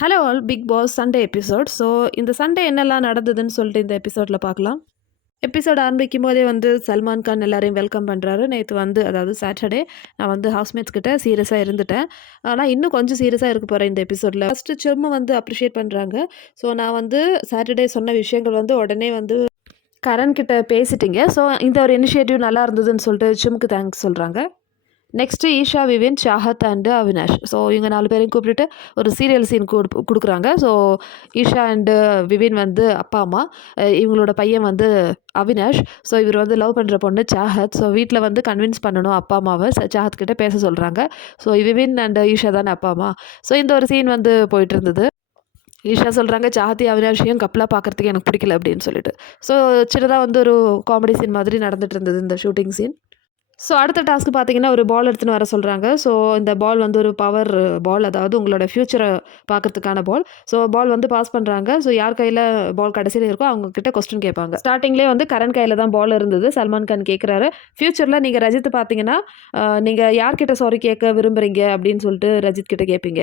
Hello all Bigg Boss Sunday episode so இந்த Sunday என்னெல்லாம் நடந்ததுன்னு சொல்லிட்டு இந்த எபிசோடில் பார்க்கலாம். எபிசோட் ஆரம்பிக்கும் போதே வந்து சல்மான் கான் எல்லாரையும் வெல்கம் பண்ணுறாரு நேற்று வந்து அதாவது சாட்டர்டே நான் வந்து ஹவுஸ்மேட்ஸ் கிட்ட சீரியஸாக இருந்துட்டேன். ஆனால் இன்னும் கொஞ்சம் சீரியஸாக இருக்க போகிறேன் இந்த எபிசோடில் ஃபஸ்ட்டு சும்மா வந்து அப்ரிஷியேட் பண்ணுறாங்க ஸோ நான் வந்து சாட்டர்டே சொன்ன விஷயங்கள் வந்து உடனே வந்து கரண் கிட்ட பேசிட்டீங்க. ஸோ இந்த ஒரு இனிஷியேட்டிவ் நல்லா இருந்ததுன்னு சொல்லிட்டு சிம்முக்கு தேங்க்ஸ் சொல்கிறாங்க next Eisha Vivian Chahat and Avinash so இவங்க நாலு பேரையும் கூப்பிட்டுட்டு ஒரு சீரியல் சீன் கொடு கொடுக்குறாங்க. ஸோ ஈஷா அண்டு விவின் வந்து அப்பா அம்மா. இவங்களோட பையன் வந்து அவினாஷ் ஸோ இவர் வந்து லவ் பண்ணுற பொண்ணு சாஹத் ஸோ வீட்டில் வந்து கன்வின்ஸ் பண்ணணும் அப்பா அம்மாவை. சாஹத் கிட்டே பேச சொல்கிறாங்க ஸோ விவின் அண்ட் ஈஷா தானே அப்பா அம்மா. ஸோ இந்த ஒரு சீன் வந்து போயிட்டு இருந்தது. ஈஷா சொல்கிறாங்க சாஹத்தி அவினாஷையும் கப்பலாக பார்க்குறதுக்கு எனக்கு பிடிக்கல அப்படின்னு சொல்லிட்டு. ஸோ சின்னதாக வந்து ஒரு காமெடி சீன் மாதிரி நடந்துட்டு இருந்தது இந்த ஷூட்டிங் சீன் ஸோ அடுத்த டாஸ்க் பார்த்தீங்கன்னா ஒரு பால் எடுத்துன்னு வர சொல்கிறாங்க ஸோ இந்த பால் வந்து ஒரு பவர் பால் அதாவது உங்களோட ஃப்யூச்சரை பார்க்கறதுக்கான பால் ஸோ பால் வந்து பாஸ் பண்ணுறாங்க ஸோ யார் கையில் பால் கடைசியில் இருக்கோ அவங்க கிட்ட கொஸ்டின் கேட்பாங்க. ஸ்டார்டிங்லேயே வந்து கரண் கையில் தான் பால் இருந்தது. சல்மான் கான் கேட்குறாரு ஃப்யூச்சரில் நீங்கள் ரஜித் பார்த்தீங்கன்னா நீங்கள் யார்கிட்ட சாரி கேட்க விரும்புகிறீங்க அப்படின்னு சொல்லிட்டு ரஜித் கிட்ட கேட்பீங்க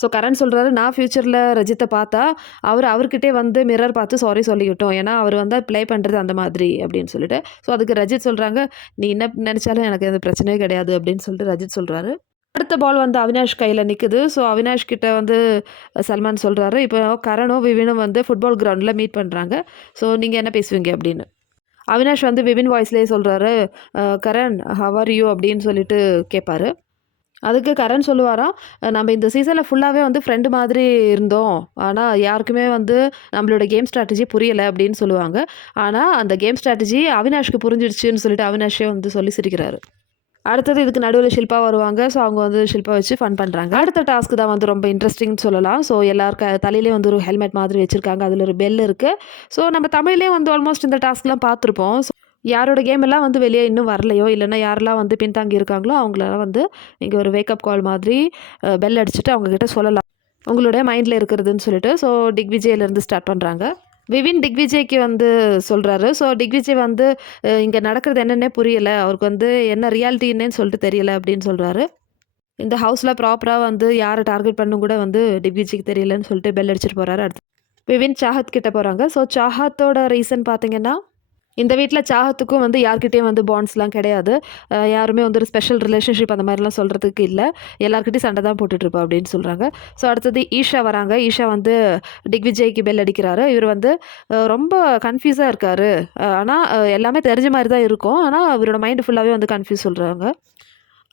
ஸோ கரண் சொல்கிறாரு நான் ஃப்யூச்சரில் ரஜித்தை பார்த்தா அவர் அவர்கிட்டே வந்து மிரர் பார்த்து சாரி சொல்லிக்கிட்டோம். ஏன்னா அவர் வந்து ப்ளே பண்ணுறது அந்த மாதிரி அப்படின்னு சொல்லிட்டு. ஸோ அதுக்கு ரஜித் சொல்கிறாங்க நீ என்ன நினச்சாலும் எனக்கு எந்த பிரச்சனையே கிடையாது அப்படின்னு சொல்லிட்டு ரஜித் சொல்கிறாரு அடுத்த பால் வந்து அவினாஷ் கையில் நிற்குது ஸோ அவினாஷ் கிட்ட வந்து சல்மான் சொல்கிறாரு இப்போ கரணும் விவினும் வந்து ஃபுட்பால் கிரவுண்டில் மீட் பண்ணுறாங்க ஸோ நீங்கள் என்ன பேசுவீங்க? அப்படின்னு. அவினாஷ் வந்து விவின் வாய்ஸ்லேயே சொல்கிறாரு கரண் ஹவர் யூ அப்படின்னு சொல்லிட்டு கேட்பாரு அதுக்கு கரண் சொல்லுவாராம் நம்ம இந்த சீசனில் ஃபுல்லாகவே வந்து ஃப்ரெண்டு மாதிரி இருந்தோம். ஆனால் யாருக்குமே வந்து நம்மளோட கேம் ஸ்ட்ராட்டஜி புரியலை அப்படின்னு சொல்லுவாங்க. ஆனால் அந்த கேம் ஸ்ட்ராட்டஜி அவினாஷ்க்கு புரிஞ்சிடுச்சுன்னு சொல்லிட்டு அவினாஷே வந்து சொல்லி சிரிக்கிறாரு. அடுத்தது இதுக்கு நடுவில் ஷில்பா வருவாங்க. ஸோ அவங்க வந்து ஷில்பா வச்சு ஃபன் பண்ணுறாங்க அடுத்த டாஸ்க் தான் வந்து ரொம்ப இன்ட்ரெஸ்டிங்னு சொல்லலாம். ஸோ எல்லாருக்கும் க தலையிலே வந்து ஒரு ஹெல்மெட் மாதிரி வச்சுருக்காங்க. அதில் ஒரு பெல் இருக்குது ஸோ நம்ம தமிழ்லேயே வந்து ஆல்மோஸ்ட் இந்த டாஸ்க்லாம் பார்த்துருப்போம். ஸோ யாரோட கேம் எல்லாம் வந்து வெளியே இன்னும் வரலையோ இல்லைன்னா யாரெல்லாம் வந்து பின்தாங்கி இருக்காங்களோ அவங்களெல்லாம் வந்து நீங்கள் ஒரு வேக்கப் கால் மாதிரி பெல் அடிச்சுட்டு அவங்கக்கிட்ட சொல்லலாம். உங்களுடைய மைண்டில் இருக்கிறதுன்னு சொல்லிட்டு ஸோ டிக்விஜயிலேருந்து ஸ்டார்ட் பண்ணுறாங்க விவின் டிக்விஜய்க்கு வந்து சொல்கிறாரு ஸோ டிக்விஜய் வந்து இங்கே நடக்கிறது என்னென்னே புரியலை. அவருக்கு வந்து என்ன ரியாலிட்டின்னு சொல்லிட்டு தெரியல அப்படின்னு சொல்கிறாரு இந்த ஹவுஸில் ப்ராப்பராக வந்து யாரை டார்கெட் பண்ணும் கூட வந்து டிக்விஜய்க்கு தெரியலன்னு சொல்லிட்டு பெல் அடிச்சிட்டு போகிறாரு அடுத்து விவின் சாஹத் கிட்ட போகிறாங்க ஸோ சாஹத்தோட ரீசன் பார்த்தீங்கன்னா இந்த வீட்டில் சாகத்துக்கும் வந்து யார்கிட்டயும் வந்து பாண்ட்ஸ்லாம் கிடையாது. யாருமே வந்து ஒரு ஸ்பெஷல் ரிலேஷன்ஷிப் அந்த மாதிரிலாம் சொல்கிறதுக்கு இல்லை. எல்லாருக்கிட்டையும் சண்டை தான் போட்டுட்ருப்பா அப்படின்னு சொல்கிறாங்க ஸோ அடுத்தது ஈஷா வராங்க. ஈஷா வந்து டிக்விஜய்க்கு பெல் அடிக்கிறாரு. இவர் வந்து ரொம்ப கன்ஃபியூஸாக இருக்கார். ஆனால் எல்லாமே தெரிஞ்ச மாதிரி தான் இருக்கும். ஆனால் அவரோட மைண்டு ஃபுல்லாகவே வந்து கன்ஃபியூஸ் சொல்கிறாங்க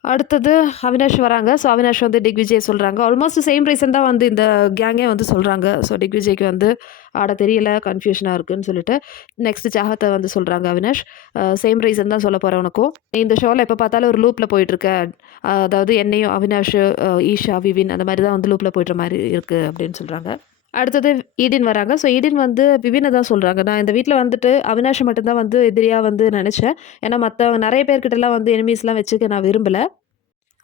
அடுத்தது அவினாஷ் வராங்க. ஸோ அவினாஷ் வந்து டிக்விஜய் சொல்கிறாங்க ஆல்மோஸ்ட் சேம் ரீசன் தான் வந்து இந்த கேங்கே வந்து சொல்கிறாங்க ஸோ டிக்விஜய்க்கு வந்து ஆட தெரியல கன்ஃபியூஷனாக இருக்குன்னு சொல்லிட்டு நெக்ஸ்ட் சாகத்தை வந்து சொல்கிறாங்க அவினாஷ். Uh, சேம் ரீசன் தான் சொல்ல போகிறவனுக்கும் இந்த ஷோவில் எப்போ பார்த்தாலும் ஒரு லூப்பில் போயிட்டுருக்க. அதாவது என்னையும் அவினாஷ் uh, ஈஷா விவின் அந்த மாதிரி தான் வந்து லூப்பில் போய்ட்டுற மாதிரி இருக்குது அப்படின்னு சொல்கிறாங்க அடுத்தது ஈடின் வராங்க. ஸோ ஈடின் வந்து விவினை தான் சொல்கிறாங்க நான் இந்த வீட்டில் வந்துட்டு அவினாஷை மட்டும்தான் வந்து எதிரியாக வந்து நினச்சேன். ஏன்னா மற்ற நிறைய பேர்கிட்டலாம் வந்து எனிமீஸ்லாம் வச்சுக்க நான் விரும்பலை.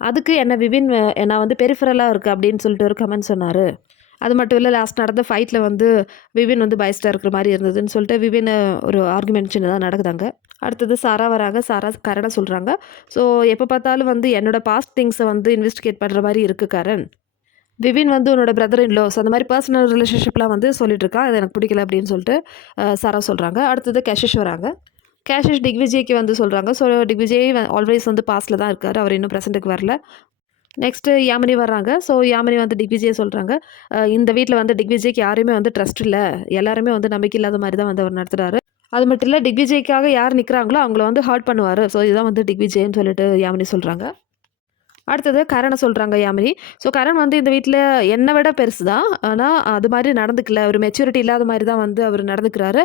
அதுக்கு என்ன விவின் அஹ், நான் வந்து பெரிஃபரலாக இருக்குது அப்படின்னு சொல்லிட்டு ஒரு கமெண்ட் சொன்னார். அது மட்டும் இல்லை லாஸ்ட் நடந்த ஃபைட்டில் வந்து விவின் வந்து பயஸ்டாக இருக்கிற மாதிரி இருந்ததுன்னு சொல்லிட்டு விவின் ஒரு ஆர்குமெண்ட் சின்னதாக நடக்குதாங்க. அடுத்தது சாரா வராங்க. சாரா கரணை சொல்கிறாங்க ஸோ எப்போ பார்த்தாலும் வந்து என்னோடய பாஸ்ட் திங்ஸை வந்து இன்வெஸ்டிகேட் பண்ணுற மாதிரி இருக்குது கரண். விவின் வந்து உன்னோட பிரதர் இன்லோஸ் ஸோ அந்த மாதிரி பர்சனல் ரிலேஷன்ஷிப்லாம் வந்து சொல்லிட்டு இருக்கான் அது எனக்கு பிடிக்கல அப்படின்னு சொல்லிட்டு அஹ், சாரா சொல்கிறாங்க அடுத்தது கேஷிஷ் வராங்க. கேஷிஷ் டிக்விஜய்க்கு வந்து சொல்கிறாங்க ஸோ டிக்விஜய் ஆல்வேஸ் வந்து பாஸ்டில் தான் இருக்கார். அவர் இன்னும் ப்ரெசென்ட்டுக்கு வரல. நெக்ஸ்ட்டு யாமினி வர்றாங்க. ஸோ யாமினி வந்து டிக்விஜய் சொல்கிறாங்க இந்த வீட்டில் வந்து டிக்விஜய்க்கு யாருமே வந்து ட்ரஸ்ட் இல்லை. எல்லாருமே வந்து நம்பிக்கை இல்லாத மாதிரி தான் வந்து அவர் நடத்துகிறாரு அது மட்டும் இல்லை டிக்விஜய்க்காக யார் நிற்கிறாங்களோ அவங்கள வந்து ஹர்ட் பண்ணுவார். ஸோ இதுதான் வந்து டிக்விஜய்னு சொல்லிட்டு யாமினி சொல்கிறாங்க அடுத்தது கரணை சொல்கிறாங்க யாமினி. ஸோ கரண் வந்து இந்த வீட்டில் என்னை விட பெருசு தான் ஆனால் அது மாதிரி நடந்துக்கல. ஒரு மெச்சூரிட்டி இல்லாத மாதிரி தான் வந்து அவர் நடந்துக்கிறாரு.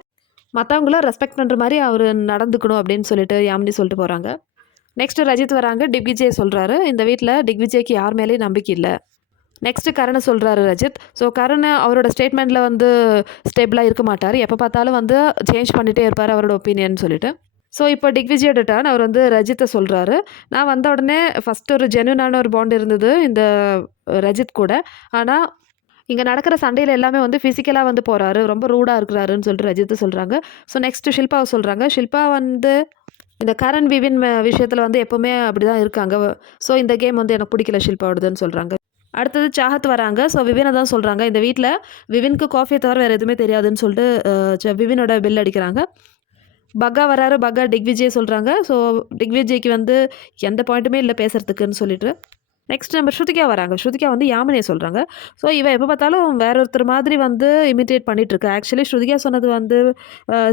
மற்றவங்கள ரெஸ்பெக்ட் பண்ணுற மாதிரி அவர் நடந்துக்கணும் அப்படின்னு சொல்லிட்டு யாமினி சொல்லிட்டு போகிறாங்க நெக்ஸ்ட்டு ரஜித் வராங்க. டிக்விஜய் சொல்கிறாரு இந்த வீட்டில் டிக்விஜய்க்கு யார் மேலேயும் நம்பிக்கை இல்லை. நெக்ஸ்ட்டு கரணை சொல்கிறாரு ரஜித். ஸோ கரண் அவரோட ஸ்டேட்மெண்ட்டில் வந்து ஸ்டேபிளாக இருக்க மாட்டார். எப்போ பார்த்தாலும் வந்து சேஞ்ச் பண்ணிகிட்டே இருப்பார் அவரோட ஒப்பீனியன் சொல்லிட்டு. ஸோ இப்போ டிக்விஜியோட டர்ன் அவர் வந்து ரஜித்தை சொல்கிறாரு நான் வந்த உடனே ஃபஸ்ட் ஒரு ஜென்யூனான ஒரு பாண்ட் இருந்தது இந்த ரஜித் கூட. ஆனால் இங்கே நடக்கிற சண்டையில் எல்லாமே வந்து ஃபிசிக்கலாக வந்து போகிறாரு ரொம்ப ரூடாக இருக்கிறாருன்னு சொல்லிட்டு ரஜித்தை சொல்கிறாங்க ஸோ நெக்ஸ்ட் ஷில்பாவை சொல்கிறாங்க ஷில்பா வந்து இந்த கரண் விவின் விஷயத்தில் வந்து எப்போவுமே அப்படி தான் இருக்காங்க. ஸோ இந்த கேம் வந்து எனக்கு பிடிக்கல ஷில்பாவோடதுன்னு சொல்கிறாங்க அடுத்தது சாகத் வராங்க. ஸோ விவினை தான் சொல்கிறாங்க இந்த வீட்டில் விவினுக்கு காஃபியை தவிர வேறு எதுவுமே தெரியாதுன்னு சொல்லிட்டு ச- விவினோட பில் அடிக்கிறாங்க. பக்கா வராரு பக்கா டிக்விஜய் சொல்கிறாங்க ஸோ டிக்விஜய்க்கு வந்து எந்த பாயிண்ட்டுமே இல்லை பேசுகிறதுக்குன்னு சொல்லிட்டு. நெக்ஸ்ட் நம்ம ஸ்ருதிகா வராங்க. ஸ்ருதிகா வந்து யாமினியை சொல்கிறாங்க ஸோ இவன் எப்போ பார்த்தாலும் வேற ஒருத்தர் மாதிரி வந்து இமிட்டேட் பண்ணிகிட்ருக்கு ஆக்சுவலி ஸ்ருதிகா சொன்னது வந்து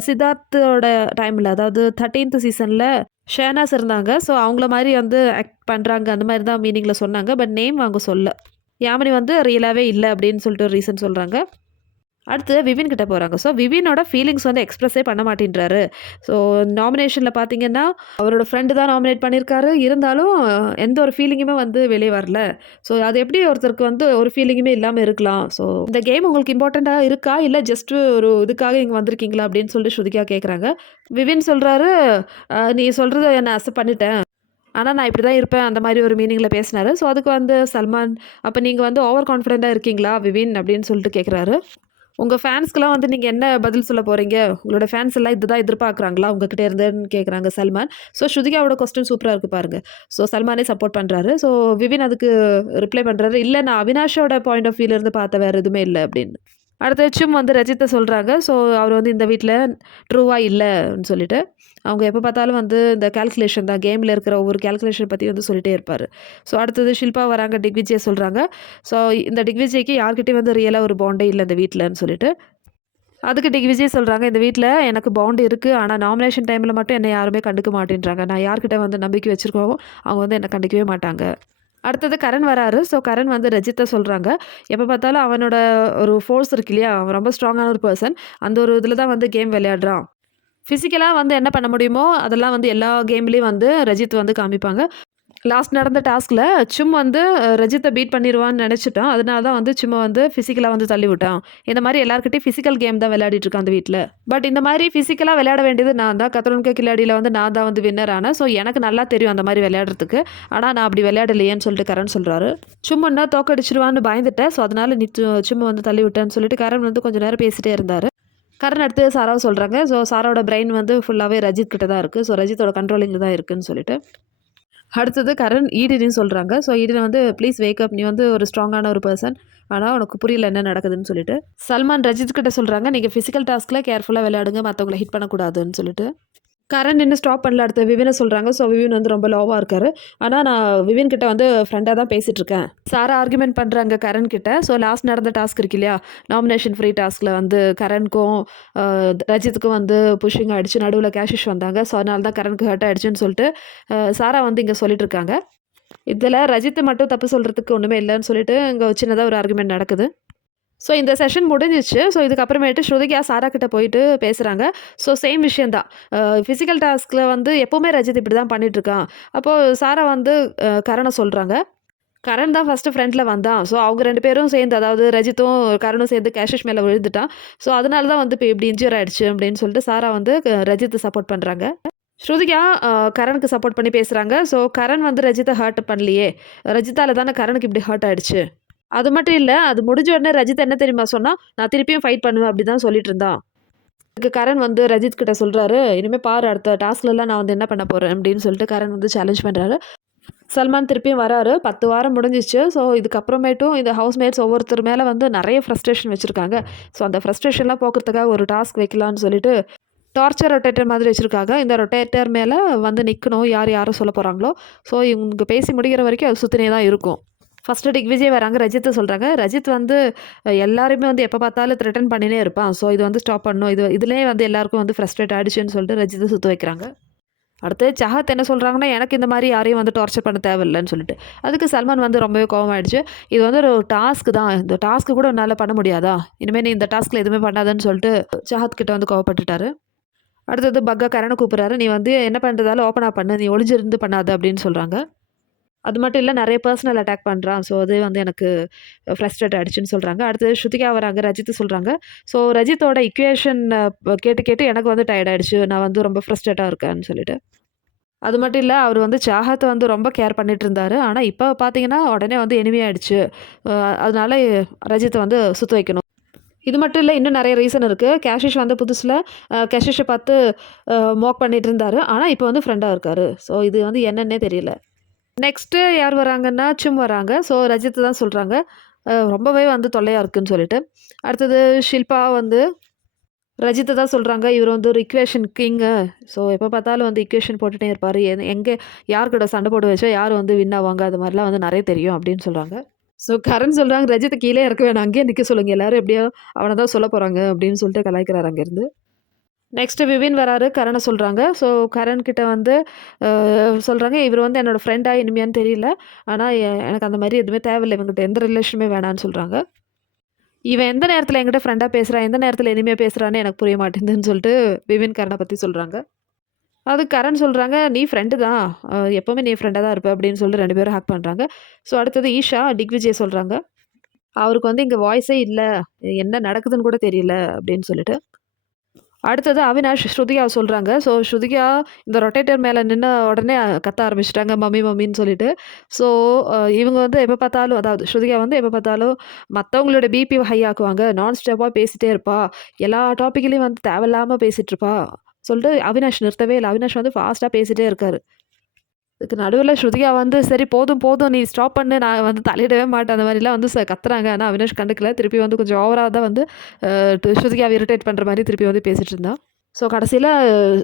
சித்தார்த்தோட டைமில் அதாவது தேர்ட்டீன்த் சீசனில் ஷேனாஸ் இருந்தாங்க. ஸோ அவங்கள மாதிரி வந்து ஆக்ட் பண்ணுறாங்க அந்த மாதிரி தான் மீனிங்கில் சொன்னாங்க. பட் நேம் அவங்க சொல்ல. யாமினி வந்து ரியலாகவே இல்லை அப்படின்னு சொல்லிட்டு ஒரு ரீசன் சொல்கிறாங்க அடுத்து விவின் கிட்ட போகிறாங்க ஸோ விவினோட ஃபீலிங்ஸ் வந்து எக்ஸ்ப்ரெஸ்ஸே பண்ண மாட்டேன்றாரு. ஸோ நாமினேஷனில் பார்த்தீங்கன்னா அவரோட ஃப்ரெண்டு தான் நாமினேட் பண்ணியிருக்காரு இருந்தாலும் எந்த ஒரு ஃபீலிங்குமே வந்து வெளியே வரல. ஸோ அது எப்படி ஒருத்தருக்கு வந்து ஒரு ஃபீலிங்குமே இல்லாமல் இருக்கலாம். ஸோ இந்த கேம் உங்களுக்கு இம்பார்ட்டண்ட்டாக இருக்கா? இல்லை ஜஸ்ட் ஒரு இதுக்காக இங்கே வந்திருக்கீங்களா? அப்படின்னு சொல்லிட்டு ஸ்ருதிகா கேட்குறாங்க விவின் சொல்கிறாரு நீ சொல்கிறத என்னை அசை பண்ணிட்டேன். ஆனால் நான் இப்படி தான் இருப்பேன். அந்த மாதிரி ஒரு மீனிங்கில் பேசினாரு. ஸோ அதுக்கு வந்து சல்மான் அப்போ நீங்கள் வந்து ஓவர் கான்ஃபிடென்ட்டாக இருக்கீங்களா? விவின்? அப்படின்னு சொல்லிட்டு கேட்குறாரு உங்கள் ஃபேன்ஸ்க்கெலாம் வந்து நீங்கள் என்ன பதில் சொல்ல போகிறீங்க உங்களோட ஃபேன்ஸ் எல்லாம் இதுதான் எதிர்பார்க்குறாங்களா? உங்ககிட்ட இருந்துன்னு கேட்குறாங்க சல்மான். ஸோ ஸ்ருதிகாவோட கொஸ்டின் சூப்பராக இருக்குது பாருங்கள் ஸோ சல்மானே சப்போர்ட் பண்ணுறாரு ஸோ விவின் அதுக்கு ரிப்ளை பண்ணுறாரு இல்லை நான் அவினாஷோட பாயிண்ட் ஆஃப் வியூலேருந்து பார்த்த வேறு எதுவுமே இல்லை அப்படின்னு. அடுத்த வச்சும் வந்து ரஜித்தை சொல்கிறாங்க ஸோ அவர் வந்து இந்த வீட்டில் ட்ரூவாக இல்லைன்னு சொல்லிட்டு அவங்க எப்போ பார்த்தாலும் வந்து இந்த கேல்குலேஷன் தான் கேமில் இருக்கிற ஒவ்வொரு கால்குலேஷன் பற்றி வந்து சொல்லிட்டே இருப்பார். ஸோ அடுத்தது ஷில்பா வராங்க டிக்விஜய் சொல்கிறாங்க ஸோ இந்த டிக்விஜய்க்கு யார்கிட்டையும் வந்து ரியலாக ஒரு பாண்டே இல்லை இந்த வீட்டில்னு சொல்லிட்டு. அதுக்கு டிக்விஜய் சொல்கிறாங்க இந்த வீட்டில் எனக்கு பாண்ட் இருக்குது ஆனால் நாமினேஷன் டைமில் மட்டும் என்னை யாருமே கண்டுக்க மாட்டேன்றாங்க. நான் யார்கிட்ட வந்து நம்பிக்கை வச்சுருக்கோம் அவங்க வந்து என்னை கண்டுக்கவே மாட்டாங்க. அடுத்தது கரண் வராரு. ஸோ கரண் வந்து ரஜித்தை சொல்கிறாங்க எப்போ பார்த்தாலும் அவனோட ஒரு ஃபோர்ஸ் இருக்கு இல்லையா? அவன் ரொம்ப ஸ்ட்ராங்கான ஒரு பர்சன் அந்த ஒரு இதில் தான் வந்து கேம் விளையாடுறான். ஃபிசிக்கலாக வந்து என்ன பண்ண முடியுமோ அதெல்லாம் வந்து எல்லா கேம்லேயும் வந்து ரஜித் வந்து காமிப்பாங்க. லாஸ்ட் நடந்த டாஸ்கில் சும் வந்து ரஜித்தை பீட் பண்ணிடுவான்னு நினச்சிட்டான். அதனால தான் வந்து சும்மா வந்து ஃபிசிக்கலாக வந்து தள்ளி விட்டான். இந்த மாதிரி எல்லாருக்கிட்டையும் ஃபிசிக்கல் கேம் தான் விளையாடிட்டு இருக்கான் அந்த வீட்டில் பட் இந்த மாதிரி ஃபிசிக்கலாக விளையாட வேண்டியது நான் தான். கத்தரனுக்கு கில்லாடியில் வந்து நான் தான் வந்து வின்னர் ஆனேன். ஸோ எனக்கு நல்லா தெரியும் அந்த மாதிரி விளையாடுறதுக்கு. ஆனால் நான் அப்படி விளையாடலையேன்னு சொல்லிட்டு கரண் சொல்கிறாரு சும்மா தோக்கடிச்சிருவான்னு பயந்துட்டேன். ஸோ அதனால் நீ சும்மா வந்து தள்ளி விட்டேன்னு சொல்லிட்டு கரண் வந்து கொஞ்சம் நேரம் பேசிட்டே இருந்தார். கரண் அடுத்து சாராவை சொல்கிறாங்க ஸோ சாராவோட பிரெயின் வந்து ஃபுல்லாகவே ரஜித் கிட்ட தான் இருக்குது ஸோ ரஜித்தோட கண்ட்ரோலிங்கில் தான் இருக்குதுன்னு சொல்லிட்டு. அடுத்தது கரண் ஈடின்னு சொல்கிறாங்க ஸோ ஈடினை வந்து ப்ளீஸ் வேக்கப் நீ வந்து ஒரு ஸ்ட்ராங்கான ஒரு பர்சன் ஆனால் உனக்கு புரியல என்ன நடக்குதுன்னு சொல்லிட்டு. சல்மான் ரஜித் கிட்ட சொல்கிறாங்க நீங்கள் ஃபிசிக்கல் டாஸ்கில் கேர்ஃபுல்லாக விளையாடுங்க. மற்றவங்கள ஹிட் பண்ணக்கூடாதுன்னு சொல்லிட்டு. கரண் இன்னும் ஸ்டாப் பண்ணல அடுத்து விவினை சொல்கிறாங்க ஸோ விவின் வந்து ரொம்ப லோவாக இருக்காரு. ஆனால் நான் விவின் கிட்ட வந்து ஃப்ரெண்டாக தான் பேசிகிட்டு இருக்கேன். சாரா ஆர்குமெண்ட் பண்ணுறாங்க கரண் கிட்ட. ஸோ லாஸ்ட் நடந்த டாஸ்க் இருக்கு இல்லையா? நாமினேஷன் ஃப்ரீ டாஸ்கில் வந்து கரண்க்கும் ரஜித்துக்கும் வந்து புஷிங் ஆயிடுச்சு நடுவில் கேஷிஷ் வந்தாங்க. ஸோ அதனால தான் கரண்க்கு ஹர்ட் ஆயிடுச்சுன்னு சொல்லிட்டு சாரா வந்து இங்கே சொல்லிட்டு இருக்காங்க. இதில் ரஜித்தை மட்டும் தப்பு சொல்கிறதுக்கு ஒன்றுமே இல்லைன்னு சொல்லிட்டு இங்கே சின்னதாக ஒரு ஆர்குமெண்ட் நடக்குது. ஸோ இந்த செஷன் முடிஞ்சிச்சு. ஸோ இதுக்கப்புறமேட்டு ஸ்ருதிகா சாரா கிட்ட போயிட்டு பேசுகிறாங்க ஸோ சேம் விஷயந்தான் ஃபிசிக்கல் டாஸ்கில் வந்து எப்போவுமே ரஜித் இப்படி தான் பண்ணிகிட்ருக்கான் அப்போது சாரா வந்து கரணை சொல்கிறாங்க கரண் தான் ஃபஸ்ட்டு ஃப்ரெண்டில் வந்தான். ஸோ அவங்க ரெண்டு பேரும் சேர்ந்து அதாவது ரஜித்தும் கரணும் சேர்ந்து கேஷிஷ் மேலே விழுந்துட்டான். ஸோ அதனால தான் வந்து இப்போ இப்படி இன்ஜூர் ஆகிடுச்சு அப்படின்னு சொல்லிட்டு சாரா வந்து ரஜித்தை சப்போர்ட் பண்ணுறாங்க ஸ்ருதிகா கரனுக்கு சப்போர்ட் பண்ணி பேசுகிறாங்க ஸோ கரண் வந்து ரஜித்தை ஹர்ட் பண்ணலையே. ரஜித்தால தானே கரனுக்கு இப்படி ஹர்ட் ஆகிடுச்சு அது மட்டும் இல்லை அது முடிஞ்ச உடனே ரஜித் என்ன தெரியுமா சொன்னால் நான் திருப்பியும் ஃபைட் பண்ணுவேன் அப்படி தான் சொல்லிட்டு இருந்தான் அதுக்கு கரண் வந்து ரஜித் கிட்ட சொல்கிறாரு இனிமேல் பாரு அடுத்த டாஸ்க்லலாம் நான் வந்து என்ன பண்ண போகிறேன் அப்படின்னு சொல்லிட்டு கரண் வந்து சேலஞ்ச் பண்ணுறாரு சல்மான் திருப்பியும் வராரு. பத்து வாரம் முடிஞ்சிச்சு. ஸோ இதுக்கப்புறமேட்டும் இந்த ஹவுஸ்மேட்ஸ் ஒவ்வொருத்தர் மேலே வந்து நிறைய ஃப்ரஸ்ட்ரேஷன் வச்சுருக்காங்க. ஸோ அந்த ஃப்ரஸ்ட்ரேஷன்லாம் போக்குறதுக்காக ஒரு டாஸ்க் வைக்கலான்னு சொல்லிட்டு டார்ச்சர் ரொட்டேட்டர் மாதிரி வச்சுருக்காங்க. இந்த ரொட்டேட்டர் மேலே வந்து நிற்கணும் யார் யாரும் சொல்ல போகிறாங்களோ ஸோ இவங்க பேசி முடிக்கிற வரைக்கும் அது சுற்றினே தான் இருக்கும். ஃபஸ்ட்டு டிக் விஜய் வராங்க. ரஜித்தை சொல்கிறாங்க ரஜித் வந்து எல்லாருமே வந்து எப்போ பார்த்தாலும் த்ரெட்டன் பண்ணினே இருப்பான். ஸோ இது வந்து ஸ்டாப் பண்ணணும் இது இதுலேயே வந்து எல்லாருக்கும் வந்து ஃப்ரஸ்ட்ரேட் ஆயிடுச்சுன்னு சொல்லிட்டு ரஜித்தை சுற்ற வைக்கிறாங்க. அடுத்து சஹத் என்ன சொல்கிறாங்கன்னா எனக்கு இந்த மாதிரி யாரையும் வந்து டார்ச்சர் பண்ண தேவையில்லைன்னு சொல்லிட்டு. அதுக்கு சல்மான் வந்து ரொம்பவே கோவம் ஆயிடுச்சு இது வந்து ஒரு டாஸ்க் தான். இந்த டாஸ்க்கு கூட என்னால் பண்ண முடியாதா? இனிமேல் நீ இந்த டாஸ்க்கில் எதுவுமே பண்ணாதன்னு சொல்லிட்டு சஹத் கிட்ட வந்து கோவப்பட்டுட்டாரு. அடுத்தது பக்கா கரணை கூப்பிட்றாரு. நீ வந்து என்ன பண்ணுறதால ஓப்பனாக பண்ணு. நீ ஒளிஞ்சிருந்து பண்ணாத அப்படின்னு சொல்கிறாங்க அது மட்டும் இல்லை நிறைய பர்சனல் அட்டாக் பண்ணுறான் ஸோ அது வந்து எனக்கு ஃப்ரஸ்ட்ரேட் ஆகிடுச்சுன்னு சொல்கிறாங்க அடுத்தது ஸ்ருதிகா வராங்க ரஜித் சொல்கிறாங்க ஸோ ரஜித்தோட இக்குவேஷன் கேட்டு கேட்டு எனக்கு வந்து டயர்ட் ஆயிடுச்சு. நான் வந்து ரொம்ப ஃப்ரஸ்ட்ரேட்டாக இருக்கேன்னு சொல்லிட்டு. அது மட்டும் இல்லை அவர் வந்து சாகத்தை வந்து ரொம்ப கேர் பண்ணிட்டு இருந்தார். ஆனால் இப்போ பார்த்தீங்கன்னா உடனே வந்து enemy ஆயிடுச்சு. அதனால ரஜித்தை வந்து சுத்த வைக்கணும். இது மட்டும் இல்லை இன்னும் நிறைய ரீசன் இருக்குது கேஷிஷ் வந்து புதுசில் கேஷிஷை பார்த்து மோக் பண்ணிகிட்டு இருந்தார். ஆனால் இப்போ வந்து ஃப்ரெண்டாக இருக்கார். ஸோ இது வந்து என்னன்னே தெரியல. நெக்ஸ்ட்டு யார் வராங்கன்னா சும் வராங்க. ஸோ ரஜித் தான் சொல்கிறாங்க ரொம்பவே வந்து தொல்லையாக இருக்குன்னு சொல்லிட்டு. அடுத்தது ஷில்பா வந்து ரஜித்தை தான் சொல்கிறாங்க இவர் வந்து ஒரு இக்குவேஷன் கிங்கு ஸோ எப்போ பார்த்தாலும் வந்து இக்குவேஷன் போட்டுகிட்டே இருப்பார். எங்கே யார்கிட்ட சண்டை போட்டு வச்சா யார் வந்து வின் ஆவாங்க? அது மாதிரிலாம் வந்து நிறைய தெரியும் அப்படின்னு சொல்கிறாங்க ஸோ கரண் சொல்கிறாங்க ரஜித்தை கீழே இறக்க வேணாம். அங்கேயே நிற்க சொல்லுங்கள் எல்லோரும் எப்படியோ அவனை தான் சொல்ல போகிறாங்க அப்படின்னு சொல்லிட்டு கலாய்க்கிறார் அங்கேருந்து நெக்ஸ்ட்டு விபின் வராரு கரணை சொல்கிறாங்க ஸோ கரண் கிட்ட வந்து சொல்கிறாங்க இவர் வந்து என்னோடய ஃப்ரெண்டாக இனிமையான்னு தெரியல. ஆனால் எனக்கு அந்த மாதிரி எதுவுமே தேவையில்லை. இவங்ககிட்ட எந்த ரிலேஷனுமே வேணான்னு சொல்கிறாங்க இவன் எந்த நேரத்தில் என்கிட்ட ஃப்ரெண்டாக பேசுகிறான் எந்த நேரத்தில் இனிமையாக பேசுகிறான்னு எனக்கு புரிய மாட்டேங்குதுன்னு சொல்லிட்டு விபின் கரனை பற்றி சொல்கிறாங்க அது கரண் சொல்கிறாங்க நீ ஃப்ரெண்டு தான். எப்போவுமே நீ ஃப்ரெண்டாக தான் இருப்ப அப்படின்னு சொல்லிட்டு ரெண்டு பேரும் ஹேக் பண்ணுறாங்க ஸோ அடுத்தது ஈஷா டிக்விஜய் சொல்கிறாங்க அவருக்கு வந்து இங்கே வாய்ஸே இல்லை. என்ன நடக்குதுன்னு கூட தெரியல அப்படின்னு சொல்லிட்டு. அடுத்தது அவினாஷ் ஸ்ருதிகா சொல்கிறாங்க ஸோ ஸ்ருதிகா இந்த ரொட்டேட்டர் மேலே நின்று உடனே கத்த ஆரம்பிச்சிட்டாங்க மம்மி மம்மின்னு சொல்லிட்டு. ஸோ இவங்க வந்து எப்போ பார்த்தாலும் அதாவது ஸ்ருதிகா வந்து எப்போ பார்த்தாலும் மற்றவங்களோட பிபி ஹை ஆக்குவாங்க. நான் ஸ்டாப்பாக பேசிகிட்டே இருப்பா. எல்லா டாப்பிக்லேயும் வந்து தேவையில்லாமல் பேசிகிட்டு இருப்பா. சொல்லிட்டு அவினாஷ் நிறுத்தவே இல்லை. அவினாஷ் வந்து ஃபாஸ்ட்டாக பேசிகிட்டே இருக்காரு. இதுக்கு நடுவில் ஸ்ருதிகா வந்து சரி போதும் போதும் நீ ஸ்டாப் பண்ணு. நான் வந்து தலையிடவே மாட்டேன். அந்த மாதிரிலாம் வந்து ச கத்துறாங்க. ஆனால் அவினாஷ் கண்டுக்கல. திருப்பி வந்து கொஞ்சம் ஓவராக தான் வந்து டு- ஸ்ருதிகாவை இரிட்டேட் பண்ணுற மாதிரி திருப்பி வந்து பேசிகிட்டு இருந்தான் ஸோ கடைசியில்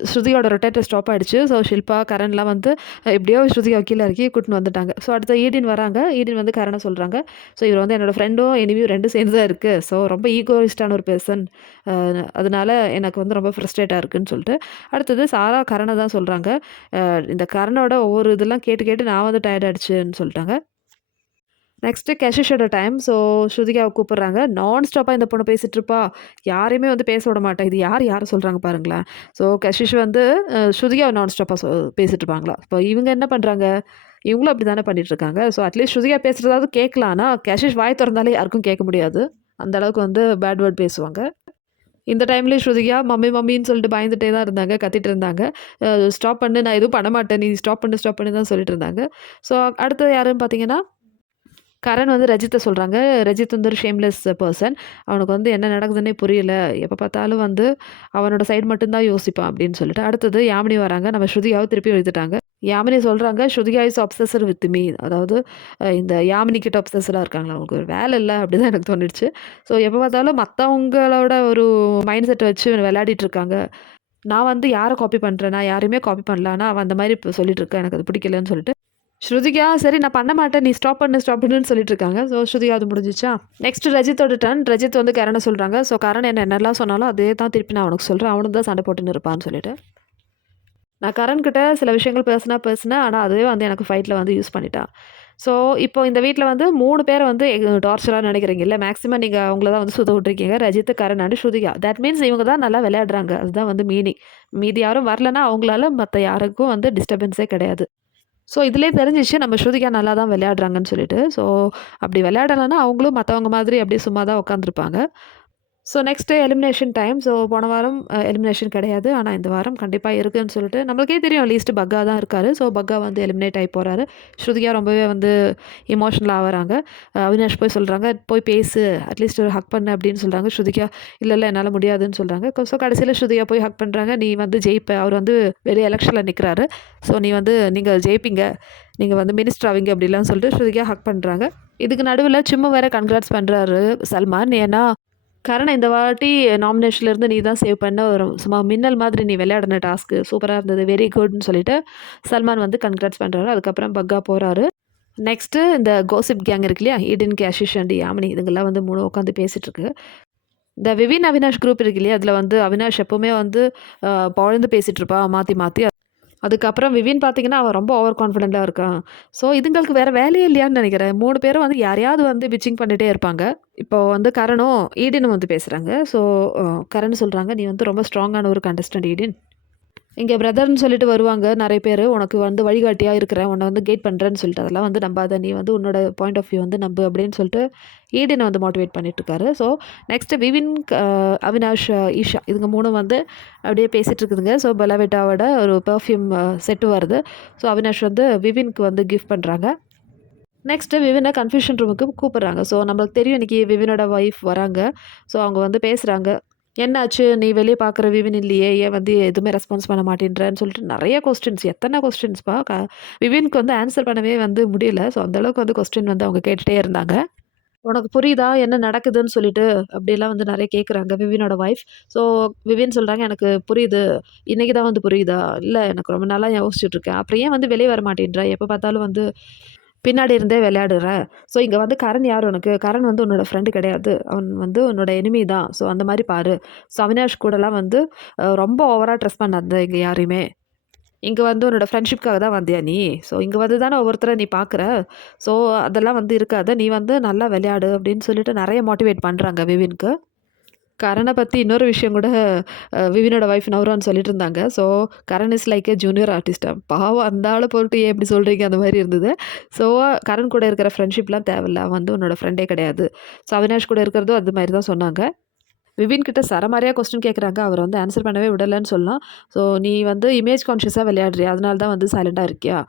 ஸ்ருதியோட ரொட்டேட்டர் ஸ்டாப் ஆகிடுச்சு ஸோ ஷில்பா கரண்லாம் வந்து எப்படியோ ஸ்ருதியை கீழே இறக்கி கூட்டின்னு வந்துட்டாங்க. ஸோ அடுத்த ஈடின் வராங்க. ஈடின் வந்து கரணை சொல்கிறாங்க ஸோ இவர் வந்து என்னோடய ஃப்ரெண்டும் எனிமியும் ரெண்டும் சேர்ந்து தான் இருக்குது ஸோ ரொம்ப ஈகோயிஸ்டான ஒரு பர்சன் அதனால எனக்கு வந்து ரொம்ப ஃப்ரஸ்ட்ரேட்டாக இருக்குன்னு சொல்லிட்டு. அடுத்தது சாரா கரணை தான் சொல்கிறாங்க இந்த கரணோட ஒவ்வொரு இதெல்லாம் கேட்டு கேட்டு நான் வந்து டயர்ட் ஆகிடுச்சுன்னு சொல்லிட்டாங்க. நெக்ஸ்ட்டு கஷிஷோட டைம் ஸோ ஸ்ருதிகாவை கூப்பிட்றாங்க. நான் ஸ்டாப்பாக இந்த பொண்ணு பேசிகிட்டு இருப்பா யாரையுமே வந்து பேச விட மாட்டேன் இது யார்? யாரை சொல்கிறாங்க பாருங்களேன். ஸோ கஷிஷ் வந்து அஹ், ஸ்ருதிகாவை நான் ஸ்டாப்பாக சொ பேசிகிட்டு இருப்பாங்களா இப்போ இவங்க என்ன பண்ணுறாங்க இவங்களும் அப்படி தானே பண்ணிகிட்ருக்காங்க ஸோ அட்லீஸ்ட் ஸ்ருதிகா பேசுகிறதாவது கேட்கலாம். ஆனால் கஷிஷ் வாய் திறந்தாலே யாருக்கும் கேட்க முடியாது. அந்த அளவுக்கு வந்து பேட் வேர்ட் பேசுவாங்க. இந்த டைம்லேயும் ஸ்ருதிகா மம்மி மம்மின்னு சொல்லிட்டு பயந்துகிட்டே தான் இருந்தாங்க. கத்திட்டு இருந்தாங்க. ஸ்டாப் பண்ணு. நான் எதுவும் பண்ண மாட்டேன். நீ ஸ்டாப் பண்ணு ஸ்டாப் பண்ணு தான் சொல்லிட்டு இருந்தாங்க. ஸோ அடுத்தது யாருன்னு பார்த்தீங்கன்னா கரண் வந்து ரஜித்தை சொல்கிறாங்க ரஜித் வந்து ஒரு ஷேம்லெஸ் பர்சன் அவனுக்கு வந்து என்ன நடக்குதுன்னே புரியல. எப்போ பார்த்தாலும் வந்து அவனோட சைடு மட்டும்தான் யோசிப்பான் அப்படின்னு சொல்லிட்டு. அடுத்தது யாமினி வராங்க. நம்ம ஸ்ருதியாவை திருப்பி எழுதிட்டாங்க. யாமினி சொல்கிறாங்க ஸ்ருதியா இஸ் அப்சஸர் வித் மீ அதாவது இந்த யாமினி கிட்ட அப்சஸராக இருக்காங்களா? அவங்களுக்கு ஒரு வேலை இல்லை அப்படி தான் எனக்கு தோணிடுச்சு. ஸோ எப்போ பார்த்தாலும் மற்றவங்களோட ஒரு மைண்ட் செட்டை வச்சு விளையாடிட்டு இருக்காங்க. நான் வந்து யாரை காப்பி பண்ணுறேன் நான் யாரையுமே காப்பி பண்ணல. ஆனால் அவன் அந்த மாதிரி இப்போ சொல்லிட்டு இருக்கேன் எனக்கு அது பிடிக்கலன்னு சொல்லிட்டு. ஸ்ருதிகா சரி நான் பண்ண மாட்டேன். நீ ஸ்டாப் பண்ணு ஸ்டாப் பண்ணுன்னு சொல்லிட்டு இருக்காங்க. ஸோ ஸ்ருதிகா அது முடிஞ்சிச்சா? நெக்ஸ்ட் ரஜித்தோட டர்ன் ரஜித் வந்து கரணை சொல்கிறாங்க ஸோ கரண் என்ன என்னெல்லாம் சொன்னாலும் அதே தான் திருப்பி நான் அவனுக்கு சொல்கிறேன் அவனுக்கு தான் சண்டை போட்டுன்னு இருப்பான்னு சொல்லிட்டு. நான் கரண் கிட்ட சில விஷயங்கள் பேசினா பேசினேன் ஆனால் அதுவே வந்து எனக்கு ஃபைட்டில் வந்து யூஸ் பண்ணிட்டான் ஸோ இப்போ இந்த வீட்டில் வந்து மூணு பேரை வந்து டார்ச்சராக நினைக்கிறீங்க. இல்லை மேக்ஸிமம் நீங்கள் அவங்கள தான் வந்து சுத்த விட்ருக்கீங்க Rajith Karan and Shruthika. That means இவங்க தான் நல்லா விளையாடுறாங்க. அதுதான் வந்து மீனிங் மீதி யாரும் வரலன்னா அவங்களால மற்ற யாருக்கும் வந்து டிஸ்டர்பன்ஸே கிடையாது. ஸோ இதிலே தெரிஞ்சிச்சு நம்ம ஸ்ருதிகா நல்லா தான் விளையாடுறாங்கன்னு சொல்லிட்டு. ஸோ அப்படி விளையாடலைன்னா அவங்களும் மற்றவங்க மாதிரி அப்படியே சும்மா தான் உட்காந்துருப்பாங்க so next elimination time so போன வாரம் எலிமினேஷன் கிடையாது. ஆனால் இந்த வாரம் கண்டிப்பாக இருக்குதுன்னு சொல்லிட்டு நம்மளுக்கே தெரியும். லீஸ்ட் பக்கா தான் இருக்கார். ஸோ பக்கா வந்து எலிமினேட் ஆகி போகிறாரு ஸ்ருதிகா ரொம்பவே வந்து இமோஷனல் ஆகிறாங்க அவினாஷ் போய் சொல்கிறாங்க போய் பேசு. அட்லீஸ்ட் ஒரு ஹக் பண்ணு அப்படின்னு சொல்கிறாங்க ஸ்ருதிகா இல்லை இல்லை என்னால் முடியாதுன்னு சொல்கிறாங்க ஸோ கடைசியில் ஸ்ருதிகா போய் ஹக் பண்ணுறாங்க நீ வந்து ஜெயிப்ப. அவர் வந்து வெளியே எலெக்ஷனில் நிற்கிறாரு ஸோ நீ வந்து நீங்கள் ஜெயிப்பீங்க. நீங்கள் வந்து மினிஸ்டர் ஆவீங்க அப்படிலாம் சொல்லிட்டு ஸ்ருதிகா ஹக் பண்ணுறாங்க இதுக்கு நடுவில் சும்மா வேற கன்க்ராட்ஸ் பண்ணுறாரு சல்மான் ஏன்னா கரண் இந்த வாட்டி நாமினேஷன்லேருந்து நீ தான் சேவ் பண்ண ஒரு சும்மா மின்னல் மாதிரி நீ விளையாடின டாஸ்க்கு சூப்பராக இருந்தது வெரி குட்னு சொல்லிட்டு சல்மான் வந்து கன்க்ராட்ஸ் பண்ணுறாரு அதுக்கப்புறம் பக்கா போகிறாரு நெக்ஸ்ட்டு இந்த கோசிப் கேங் இருக்கு இல்லையா? ஈடன் கேஷிஷ் அண்ட் யாமினி இதுங்கெல்லாம் வந்து மூணு உட்காந்து பேசிகிட்டு இருக்கு. இந்த விவின் அவினாஷ் குரூப் இருக்கு இல்லையா? அதில் வந்து அவினாஷ் எப்போவுமே வந்து ஆஹ், பழந்து பேசிகிட்டு இருப்பா மாற்றி மாற்றி அதுக்கப்புறம் விவின் பார்த்தீங்கன்னா அவன் ரொம்ப ஓவர் கான்ஃபிடென்ட்டாக இருக்கான். ஸோ இதுங்களுக்கு வேறு வேலையே இல்லையான்னு நினைக்கிறேன். மூணு பேரும் வந்து யாரையாவது வந்து பிச்சிங் பண்ணிகிட்டே இருப்பாங்க. இப்போ வந்து கரணும் ஈடினும் வந்து பேசுகிறாங்க ஸோ கரண் சொல்கிறாங்க நீ வந்து ரொம்ப ஸ்ட்ராங்கான ஒரு கண்டஸ்டன்ட் ஈடின். இங்கே பிரதர்னு சொல்லிட்டு வருவாங்க நிறைய பேர் உனக்கு வந்து வழிகாட்டியாக இருக்கிறேன் உன்னை வந்து கைட் பண்ணுறேன்னு சொல்லிட்டு அதெல்லாம் வந்து நம்பாத நீ வந்து உன்னோட பாயிண்ட் ஆஃப் வியூ வந்து நம்பு அப்படின்னு சொல்லிட்டு ஈடனை வந்து மோட்டிவேட் பண்ணிட்டுருக்காரு ஸோ நெக்ஸ்ட்டு விவின் அவினாஷ் ஈஷா இதுங்க மூணும் வந்து அப்படியே பேசிகிட்டு இருக்குதுங்க. ஸோ பலவேட்டாவோட ஒரு பெர்ஃப்யூம் செட்டு வருது. ஸோ அவினாஷ் வந்து விவின்க்கு வந்து கிஃப்ட் பண்ணுறாங்க நெக்ஸ்ட்டு விவினை கன்ஃபியூஷன் ரூமுக்கு கூப்பிட்றாங்க. ஸோ நம்மளுக்கு தெரியும் இன்றைக்கி விவினோட ஒய்ஃப் வராங்க. ஸோ அவங்க வந்து பேசுகிறாங்க என்னாச்சு? நீ வெளியே பார்க்குற விவின் இல்லையே. ஏன் வந்து எதுவுமே ரெஸ்பான்ஸ் பண்ண மாட்டேன்றன்னு சொல்லிட்டு நிறைய கொஸ்டின்ஸ் எத்தனை கொஸ்டின்ஸ்ப்பா க விவினுக்கு வந்து ஆன்சர் பண்ணவே வந்து முடியல. ஸோ அந்தளவுக்கு வந்து கொஸ்டின் வந்து அவங்க கேட்டுகிட்டே இருந்தாங்க. உனக்கு புரியுதா? என்ன நடக்குதுன்னு சொல்லிட்டு அப்படிலாம் வந்து நிறைய கேட்குறாங்க விவினோட ஒய்ஃப் ஸோ விவின் சொல்கிறாங்க எனக்கு புரியுது. இன்றைக்கி தான் வந்து புரியுதா? இல்லை எனக்கு ரொம்ப நாளாக யோசிச்சுட்ருக்கேன் அப்புறம் ஏன் வந்து வெளியே வர மாட்டேன்ற? எப்போ பார்த்தாலும் வந்து பின்னாடி இருந்தே விளையாடுற. ஸோ இங்கே வந்து கரண் யார் உனக்கு? கரண் வந்து உன்னோட ஃப்ரெண்டு கிடையாது. அவன் வந்து உன்னோட எனிமி தான். ஸோ அந்த மாதிரி பாரு. ஸோ அவினாஷ் கூடலாம் வந்து ரொம்ப ஓவராக ட்ரெஸ் பண்ணாத இங்கே யாரையுமே. இங்கே வந்து உன்னோட ஃப்ரெண்ட்ஷிப்காக தான் வந்தியா நீ? ஸோ இங்கே வந்து தானே ஒவ்வொருத்தரை நீ பார்க்குற ஸோ அதெல்லாம் வந்து இருக்காது. நீ வந்து நல்லா விளையாடு அப்படின்னு சொல்லிட்டு நிறைய மோட்டிவேட் பண்ணுறாங்க விவின்க்கு. கரனை பற்றி இன்னொரு விஷயம் கூட விவினோட ஒய்ஃப் நவரான்னு சொல்லிட்டு இருந்தாங்க. So Karan is like a junior ஆர்டிஸ்டா பாவம் அந்த ஆளை போட்டு ஏன் இப்படி சொல்கிறீங்க அந்த மாதிரி இருந்தது. ஸோ கரண் கூட இருக்கிற ஃப்ரெண்ட்ஷிப்லாம் தேவையில்ல. அவன் வந்து உன்னோட ஃப்ரெண்டே கிடையாது. ஸோ அவினாஷ் கூட இருக்கிறதும் அது மாதிரி தான் சொன்னாங்க. விவின் கிட்ட சரமாரியாக கொஸ்டின் கேட்குறாங்க அவர் வந்து ஆன்சர் பண்ணவே விடலைன்னு சொல்லலாம் ஸோ நீ வந்து இமேஜ் கான்ஷியஸாக விளையாடுறியா? அதனால தான் வந்து சைலண்டாக இருக்கியா?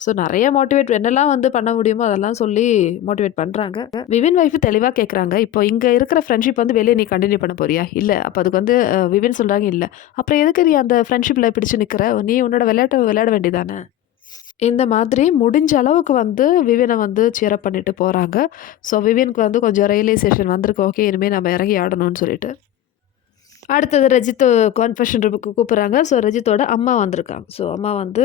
ஸோ நிறைய மோட்டிவேட் என்னெல்லாம் வந்து பண்ண முடியுமோ அதெல்லாம் சொல்லி மோட்டிவேட் பண்ணுறாங்க விவின் ஒய்ஃபு தெளிவாக கேட்குறாங்க இப்போ இங்கே இருக்கிற ஃப்ரெண்ட்ஷிப் வந்து வெளியே நீ கண்டினியூ பண்ண போறியா? இல்லை. அப்போ அதுக்கு வந்து விவின் சொல்கிறாங்க இல்லை. அப்புறம் எதுக்கு நீ அந்த ஃப்ரெண்ட்ஷிப்பில் பிடிச்சு நிற்கிற நீ உன்னோட விளையாட்டை விளையாட வேண்டியதானே? இந்த மாதிரி முடிஞ்ச அளவுக்கு வந்து விவினை வந்து சேரப் பண்ணிட்டு போகிறாங்க ஸோ விவினுக்கு வந்து கொஞ்சம் ரியலைசேஷன் வந்திருக்கு. ஓகே இனிமேல் நம்ம இறங்கி ஆடணும்னு சொல்லிட்டு. அடுத்தது ரஜித் கான்ஃபெஷன் ரூமுக்கு கூப்பிட்றாங்க. ஸோ ரஜித்தோட அம்மா வந்திருக்காங்க. ஸோ அம்மா வந்து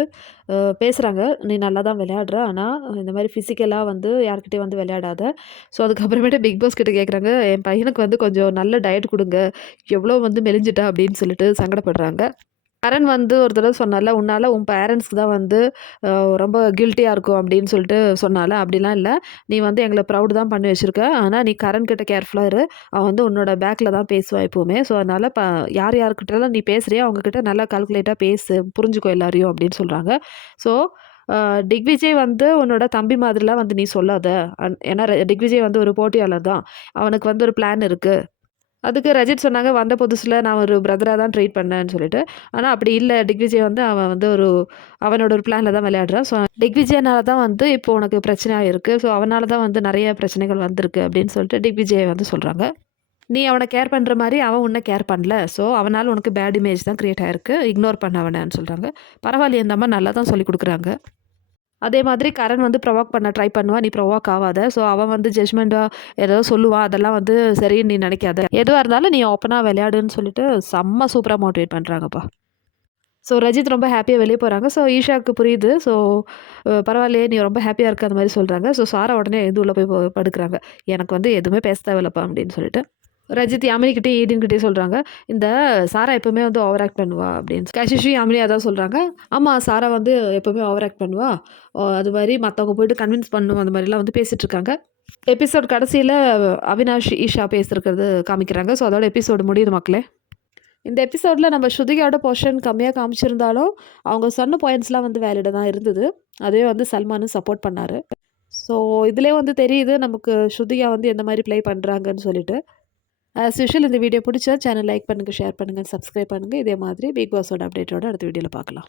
பேசுகிறாங்க நீ நல்லா தான் விளையாடுற. ஆனால் இந்த மாதிரி ஃபிசிக்கலாக வந்து யார்கிட்டயும் வந்து விளையாடாத. ஸோ அதுக்கப்புறமேட்டு பிக் பாஸ் கிட்ட கேட்குறாங்க என் பையனுக்கு வந்து கொஞ்சம் நல்ல டயட் கொடுங்க. எவ்வளோ வந்து மெலிஞ்சிட்டா? அப்படின்னு சொல்லிட்டு சங்கடப்படுறாங்க. கரண் வந்து ஒரு தடவை சொன்னால உன்னால் உன் பேரண்ட்ஸ்க்கு தான் வந்து ரொம்ப கில்ட்டியாக இருக்கும் அப்படின்னு சொல்லிட்டு சொன்னால. அப்படிலாம் இல்லை. நீ வந்து எங்களை ப்ரௌட் தான் பண்ணி வச்சுருக்க. ஆனால் நீ கரண் கிட்ட கேர்ஃபுல்லாக இரு. அவன் வந்து உன்னோட பேக்கில் தான் பேசுவான் எப்போவுமே. ஸோ அதனால் ப யார் யாருக்கிட்டலாம் நீ பேசுகிறியோ அவங்கக்கிட்ட நல்லா கால்குலேட்டாக பேசு. புரிஞ்சுக்கோ எல்லாரையும் அப்படின்னு சொல்கிறாங்க ஸோ டிக்விஜய் வந்து உன்னோட தம்பி மாதிரிலாம் வந்து நீ சொல்லாத. ஏன்னா டிக்விஜய் வந்து ஒரு போட்டியாளர் தான். அவனுக்கு வந்து ஒரு பிளான் இருக்குது அதுக்கு ரஜித் சொன்னாங்க வந்த புதுசில் நான் ஒரு பிரதராக தான் ட்ரீட் பண்ணேன்னு சொல்லிட்டு. ஆனால் அப்படி இல்லை. டிக்விஜய் வந்து அவன் வந்து ஒரு அவனோட ஒரு பிளானில் தான் விளையாடுறான். ஸோ டிக்விஜயனால தான் வந்து இப்போ உனக்கு பிரச்சனையாக இருக்குது ஸோ அவனால தான் வந்து நிறைய பிரச்சனைகள் வந்திருக்கு அப்படின்னு சொல்லிட்டு டிக்விஜயை வந்து சொல்கிறாங்க நீ அவனை கேர் பண்ணுற மாதிரி அவன் உன்னை கேர் பண்ணல. ஸோ அவனால் உனக்கு பேட் இமேஜ் தான் க்ரியேட் ஆகிருக்கு இக்னோர் பண்ண அவனேன்னு சொல்கிறாங்க பரவாயில்ல இந்த அம்மா நல்லா தான் சொல்லி கொடுக்குறாங்க. அதே மாதிரி கரண் வந்து ப்ரொவோக் பண்ண ட்ரை பண்ணுவான் நீ ப்ரொவோக் ஆகாத ஸோ அவன் வந்து ஜட்மெண்ட்டாக ஏதோ சொல்லுவான். அதெல்லாம் வந்து சரின்னு நீ நினைக்காத. எதுவாக இருந்தாலும் நீ ஓப்பனாக விளையாடுன்னு சொல்லிட்டு செம்ம சூப்பராக மோட்டிவேட் பண்ணுறாங்கப்பா ஸோ ரஜித் ரொம்ப ஹாப்பியாக வெளியே போகிறாங்க ஸோ ஈஷாவுக்கு புரியுது. ஸோ பரவாயில்லையே நீ ரொம்ப ஹாப்பியாக இருக்க அந்த மாதிரி சொல்கிறாங்க ஸோ சாரா உடனே எது உள்ளே போய் படுக்கிறாங்க. எனக்கு வந்து எதுவுமே பேச தேவையில்லப்பா அப்படின்னு சொல்லிட்டு. ரஜித் யாமினிக்கிட்டே ஈடின்கிட்டே சொல்கிறாங்க இந்த சாரா எப்போவுமே வந்து ஓவர் ஆக்ட் பண்ணுவா அப்படின்னு கஷிஷி யாமினி அதான் சொல்கிறாங்க ஆமாம் சாரா வந்து எப்போவுமே ஓவர் ஆக்ட் பண்ணுவா. ஓ, அது மாதிரி மற்றவங்க போயிட்டு கன்வின்ஸ் பண்ணுவோம் அந்த மாதிரிலாம் வந்து பேசிகிட்டு இருக்காங்க. எபிசோட் கடைசியில் அவினாஷ் ஈஷா பேசுகிறது காமிக்கிறாங்க. ஸோ அதோட எபிசோடு முடியுது மக்களே. இந்த எபிசோடில் நம்ம ஸ்ருதிகாவோட போர்ஷன் கம்மியாக காமிச்சிருந்தாலும் அவங்க சொன்ன பாயிண்ட்ஸ்லாம் வந்து வேலிடாக தான் இருந்தது. அதே வந்து சல்மானும் சப்போர்ட் பண்ணார். ஸோ இதிலே வந்து தெரியுது நமக்கு ஸ்ருதிகா வந்து எந்த மாதிரி ப்ளே பண்ணுறாங்கன்னு சொல்லிட்டு. ஆஸ் யூஷுவல் இந்த வீடியோ பிடிச்சா சேனல் லைக் பண்ணுங்கள் ஷேர் பண்ணுங்கள் சப்ஸ்கிரைப் பண்ணுங்கள் இதே மாதிரி பிக் பாஸோட அப்டேட்டோட அடுத்த வீடியோவில் பார்க்கலாம்.